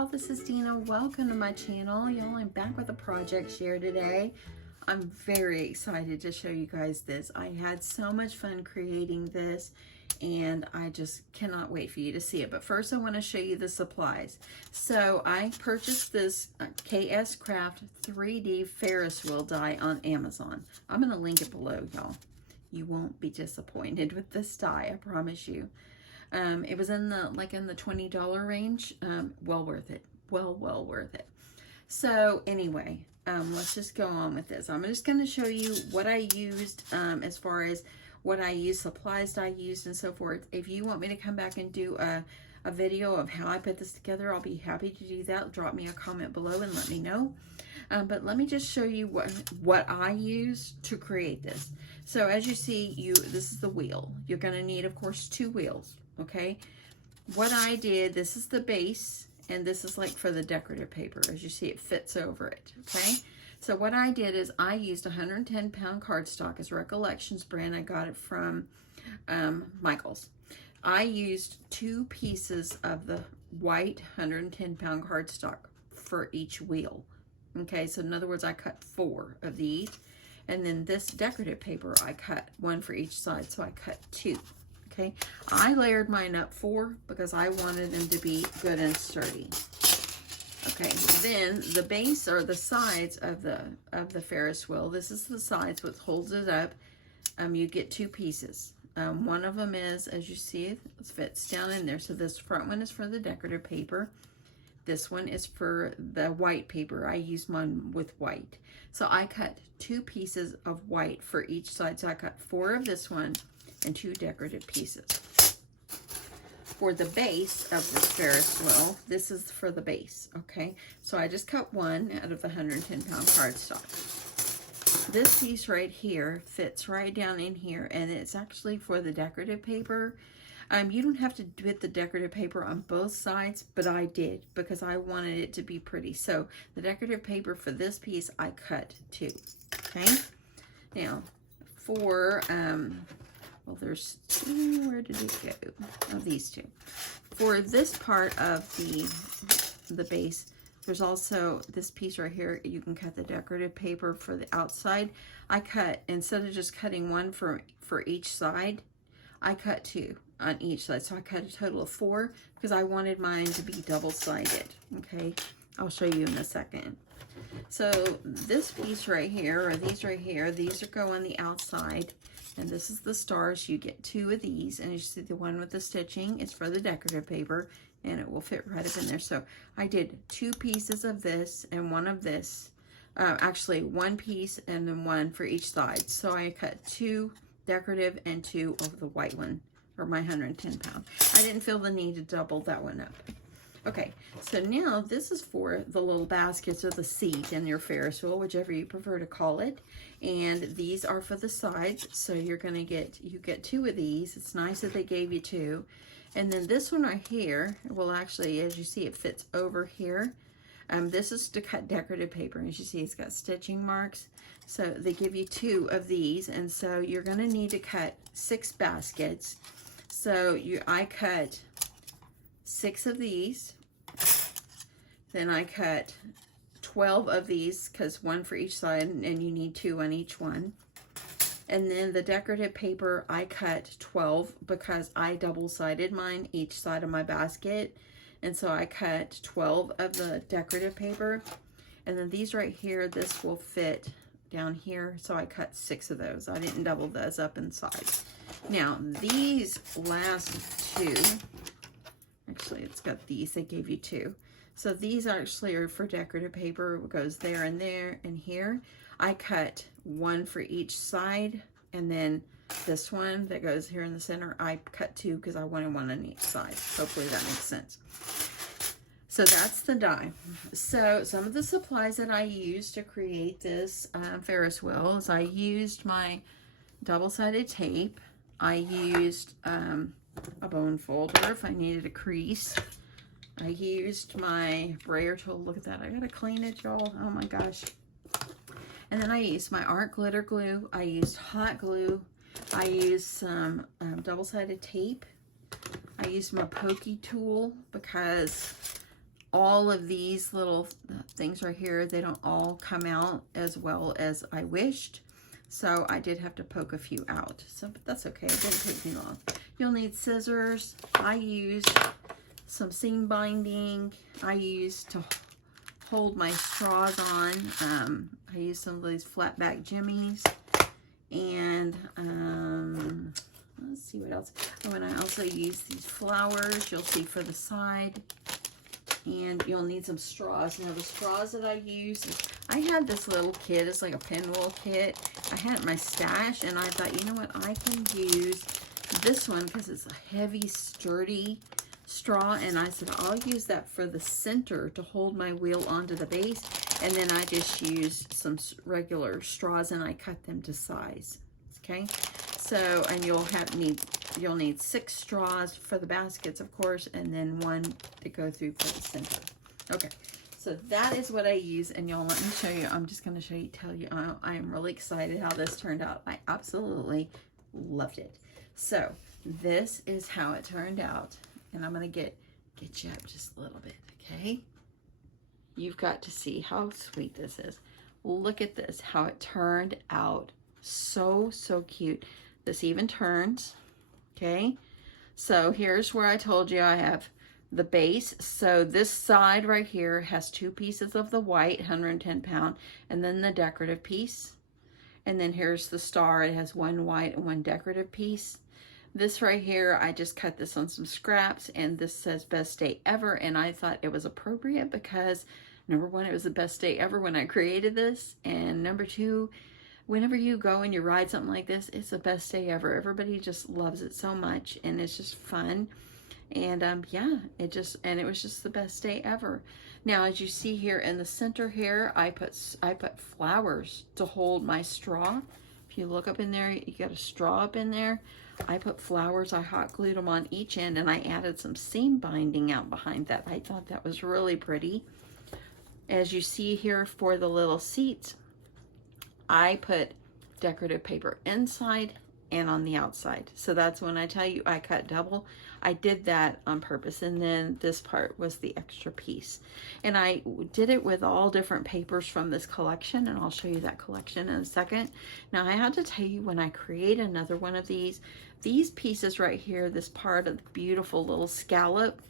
y'all, this is Deanna. Welcome to my channel. Y'all, I'm back with a project share today. I'm very excited to show you guys this. I had so much fun creating this and I just cannot wait for you to see it. But first I want to show you the supplies. So I purchased this KSCRAFT 3D Ferris wheel die on Amazon. I'm going to link it below, y'all. You won't be disappointed with this die, I promise you. It was in the $20 range. Well worth it. Well worth it. So anyway, let's just go on with this. I'm just going to show you what I used as far as what I used, supplies I used, and so forth. If you want me to come back and do a video of how I put this together, I'll be happy to do that. Drop me a comment below and let me know. But let me just show you what I used to create this. So as you see, this is the wheel. You're going to need, of course, 2 wheels. Okay, what I did, this is the base, and this is like for the decorative paper. As you see, it fits over it. Okay, so what I did is I used 110-pound cardstock as Recollections brand. I got it from Michael's. I used 2 pieces of the white 110-pound cardstock for each wheel. Okay, so in other words, I cut 4 of these, and then this decorative paper, I cut 1 for each side, so I cut 2. Okay, I layered mine up 4 because I wanted them to be good and sturdy. Okay, then the base or the sides of the Ferris wheel. This is the sides, what holds it up. You get 2 pieces. One of them is, as you see, it fits down in there. So this front one is for the decorative paper. This one is for the white paper. I used mine with white. So I cut 2 pieces of white for each side. So I cut 4 of this one and 2 decorative pieces. For the base of this Ferris wheel, this is for the base, okay? So I just cut 1 out of the 110-pound cardstock. This piece right here fits right down in here, and it's actually for the decorative paper. You don't have to put the decorative paper on both sides, but I did because I wanted it to be pretty. So the decorative paper for this piece, I cut 2, okay? Now, for, well, there's 2, where did it go? Oh, these 2. For this part of the base, there's also this piece right here. You can cut the decorative paper for the outside. I cut, instead of just cutting 1 for each side, I cut 2 on each side. So I cut a total of 4 because I wanted mine to be double-sided, okay? I'll show you in a second. So this piece right here, or these right here, these go on the outside. And this is the stars. You get 2 of these, and you see the one with the stitching is for the decorative paper, and it will fit right up in there. So I did 2 pieces of this and 1 of this. Actually, 1 piece and then 1 for each side. So I cut 2 decorative and 2 of the white one, or my 110-pound. I didn't feel the need to double that one up. Okay, so now this is for the little baskets or the seat in your Ferris wheel, whichever you prefer to call it. And these are for the sides, so you get 2 of these. It's nice that they gave you 2. And then this one right here, well, actually, as you see, it fits over here. This is to cut decorative paper, and as you see, it's got stitching marks. So they give you 2 of these, and so you're going to need to cut 6 baskets. So I cut 6 of these, then I cut 12 of these because 1 for each side, and you need 2 on each one. And then the decorative paper, I cut 12 because I double-sided mine each side of my basket, and so I cut 12 of the decorative paper. And then these right here, this will fit down here, so I cut 6 of those. I didn't double those up inside. Now these last 2, actually, it's got these. They gave you 2. So these actually are for decorative paper. It goes there and here. I cut 1 for each side. And then this one that goes here in the center, I cut 2 because I wanted 1 on each side. Hopefully that makes sense. So that's the die. So some of the supplies that I used to create this Ferris wheel is I used my double-sided tape. I used a bone folder if I needed a crease. I used my brayer tool. Look at that. I gotta clean it, y'all. Oh my gosh. And then I used my art glitter glue. I used hot glue. I used some double-sided tape. I used my pokey tool because all of these little things right here, they don't all come out as well as I wished. So I did have to poke a few out. So, but that's okay, it didn't take me long. You'll need scissors. I used some seam binding. I used to hold my straws on. I used some of these flat back jimmies. And let's see what else. Oh, and I also used these flowers, you'll see for the side. And you'll need some straws. Now the straws that I use, I had this little kit, it's like a pinwheel kit. I had it in my stash, and I thought, you know what, I can use this one because it's a heavy, sturdy straw. And I said, I'll use that for the center to hold my wheel onto the base. And then I just used some regular straws and I cut them to size. Okay, so, and you'll need 6 straws for the baskets, of course, and then 1 to go through for the center. Okay, so that is what I use, and y'all, let me show you. I'm just going to tell you, I am really excited how this turned out. I absolutely loved it. So this is how it turned out, and I'm going to get you up just a little bit, okay? You've got to see how sweet this is. Look at this, how it turned out. So cute. This even turns. Okay, so here's where I told you I have the base. So this side right here has 2 pieces of the white, 110 pound, and then the decorative piece. And then here's the star. It has 1 white and 1 decorative piece. This right here, I just cut this on some scraps, and this says best day ever. And I thought it was appropriate because number 1, it was the best day ever when I created this. And number 2, whenever you go and you ride something like this, it's the best day ever. Everybody just loves it so much, and it's just fun. And yeah, it was just the best day ever. Now, as you see here in the center here, I put flowers to hold my straw. If you look up in there, you got a straw up in there. I put flowers, I hot glued them on each end, and I added some seam binding out behind that. I thought that was really pretty. As you see here for the little seats, I put decorative paper inside and on the outside. So that's when I tell you I cut double. I did that on purpose, and then this part was the extra piece. And I did it with all different papers from this collection, and I'll show you that collection in a second. Now, I have to tell you, when I create another one of these pieces right here, this part of the beautiful little scallop,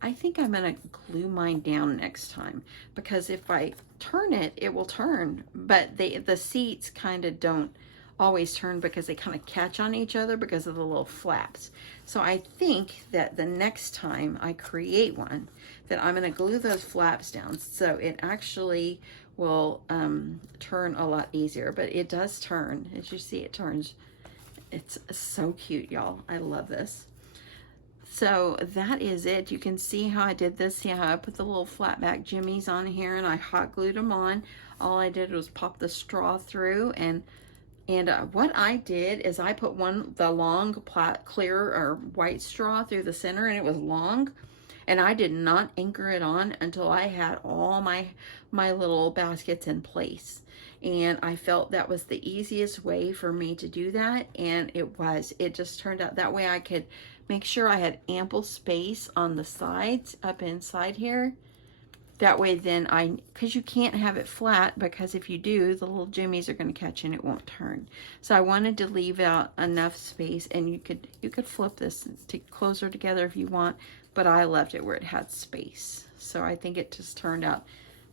I think I'm gonna glue mine down next time, because if I turn it, it will turn, but the seats kind of don't always turn because they kind of catch on each other because of the little flaps. So I think that the next time I create one, that I'm gonna glue those flaps down so it actually will turn a lot easier. But it does turn. As you see, it turns. It's so cute, y'all. I love this. So that is it. You can see how I did this. See how I put the little flat back jimmies on here, and I hot glued them on. All I did was pop the straw through, and what I did is I put the long clear or white straw through the center, and it was long, and I did not anchor it on until I had all my little baskets in place. And I felt that was the easiest way for me to do that, and it just turned out that way. I could make sure I had ample space on the sides up inside here. That way then because you can't have it flat, because if you do, the little jimmies are going to catch and it won't turn. So I wanted to leave out enough space, and you could flip this to closer together if you want, but I left it where it had space. So I think it just turned out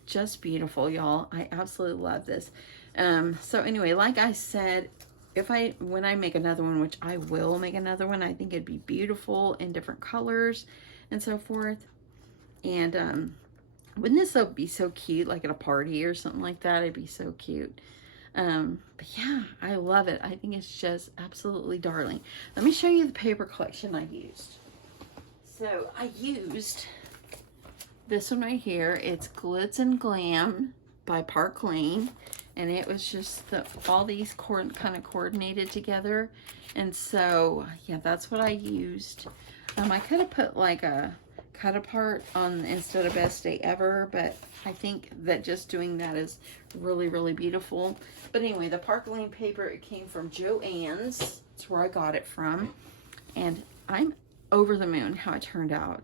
just beautiful, y'all. I absolutely love this. So anyway, like I said, when I make another one, which I will make another one, I think it'd be beautiful in different colors and so forth. And wouldn't this be so cute, like at a party or something like that? It'd be so cute. But yeah, I love it. I think it's just absolutely darling. Let me show you the paper collection I used. So I used this one right here. It's Glitz and Glam by Park Lane. And it was just all these kind of coordinated together. And so, yeah, that's what I used. I could have put like a cut apart on instead of best day ever, but I think that just doing that is really, really beautiful. But anyway, the Park Lane paper, it came from Joann's. That's where I got it from. And I'm over the moon how it turned out.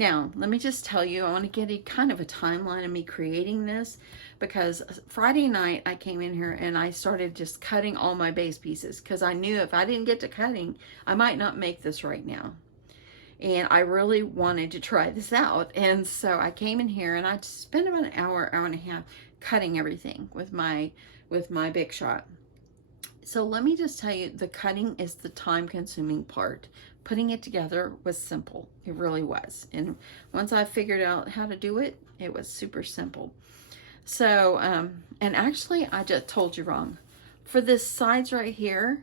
Now, let me just tell you, I want to get a kind of a timeline of me creating this, because Friday night I came in here and I started just cutting all my base pieces, because I knew if I didn't get to cutting, I might not make this right now. And I really wanted to try this out. And so I came in here and I spent about an hour, hour and a half cutting everything with my Big Shot. So let me just tell you, the cutting is the time-consuming part. Putting it together was simple. It really was. And once I figured out how to do it, it was super simple. So, and actually, I just told you wrong. For this sides right here,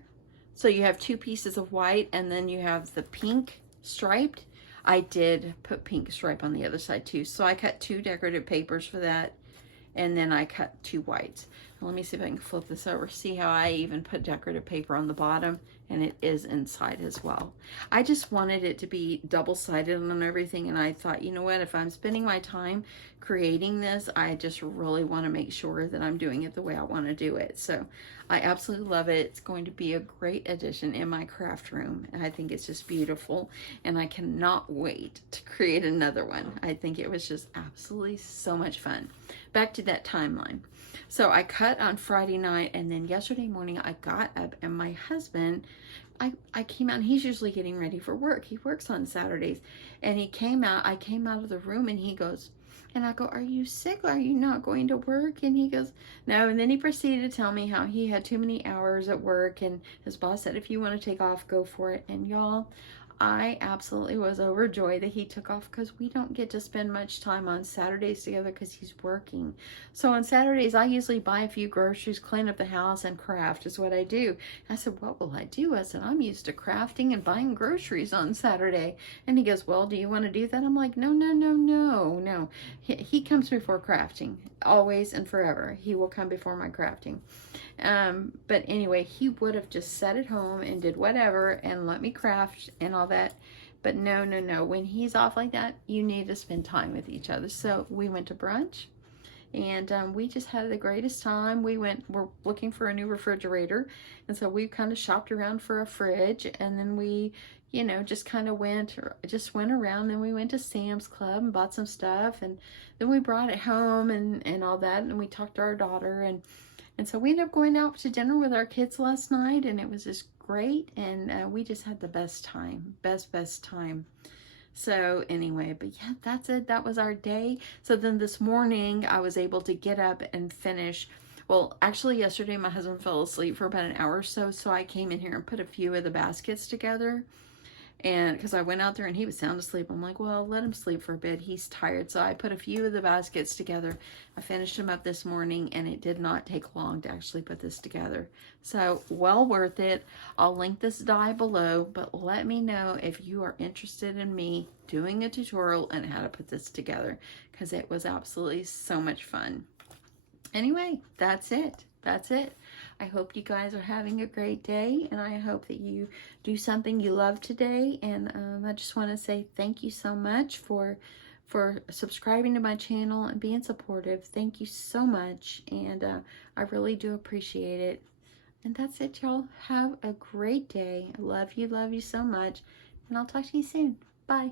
so you have 2 pieces of white, and then you have the pink striped. I did put pink stripe on the other side too. So I cut 2 decorative papers for that, and then I cut 2 whites. Let me see if I can flip this over. See how I even put decorative paper on the bottom, and it is inside as well. I just wanted it to be double-sided on everything, and I thought, you know what, if I'm spending my time creating this, I just really want to make sure that I'm doing it the way I want to do it. So I absolutely love it. It's going to be a great addition in my craft room, and I think it's just beautiful, and I cannot wait to create another one. I think it was just absolutely so much fun. Back to that timeline. So I cut on Friday night, and then yesterday morning I got up, and my husband, I came out, and he's usually getting ready for work. He works on Saturdays, and he came out, I came out of the room, and he goes, and I go, are you sick? Are you not going to work? And he goes, no. And then he proceeded to tell me how he had too many hours at work, and his boss said, if you want to take off, go for it. And y'all, I absolutely was overjoyed that he took off, because we don't get to spend much time on Saturdays together because he's working. So on Saturdays, I usually buy a few groceries, clean up the house, and craft is what I do. I said, what will I do? I said, I'm used to crafting and buying groceries on Saturday. And he goes, well, do you want to do that? I'm like, no, no, no, no, no. He comes before crafting, always and forever. He will come before my crafting. But anyway, he would have just sat at home and did whatever and let me craft and all that. But no, no, no. When he's off like that, you need to spend time with each other. So we went to brunch, and we just had the greatest time. We're looking for a new refrigerator, and so we kind of shopped around for a fridge, and then we, you know, just kind of went around. Then we went to Sam's Club and bought some stuff, and then we brought it home and all that, and we talked to our daughter, and so we ended up going out to dinner with our kids last night, and it was just great, and we just had the best time, best time. So anyway, but yeah, that's it. That was our day. So then this morning I was able to get up and finish. Well, actually yesterday my husband fell asleep for about an hour or so, so I came in here and put a few of the baskets together. And because I went out there and he was sound asleep, I'm like, well, let him sleep for a bit. He's tired. So I put a few of the baskets together. I finished them up this morning, and it did not take long to actually put this together. So well worth it. I'll link this die below, but let me know if you are interested in me doing a tutorial on how to put this together, because it was absolutely so much fun. Anyway, that's it. That's it. I hope you guys are having a great day, and I hope that you do something you love today. And I just want to say thank you so much for subscribing to my channel and being supportive. Thank you so much, and I really do appreciate it. And that's it, y'all. Have a great day. I love you so much, and I'll talk to you soon. Bye.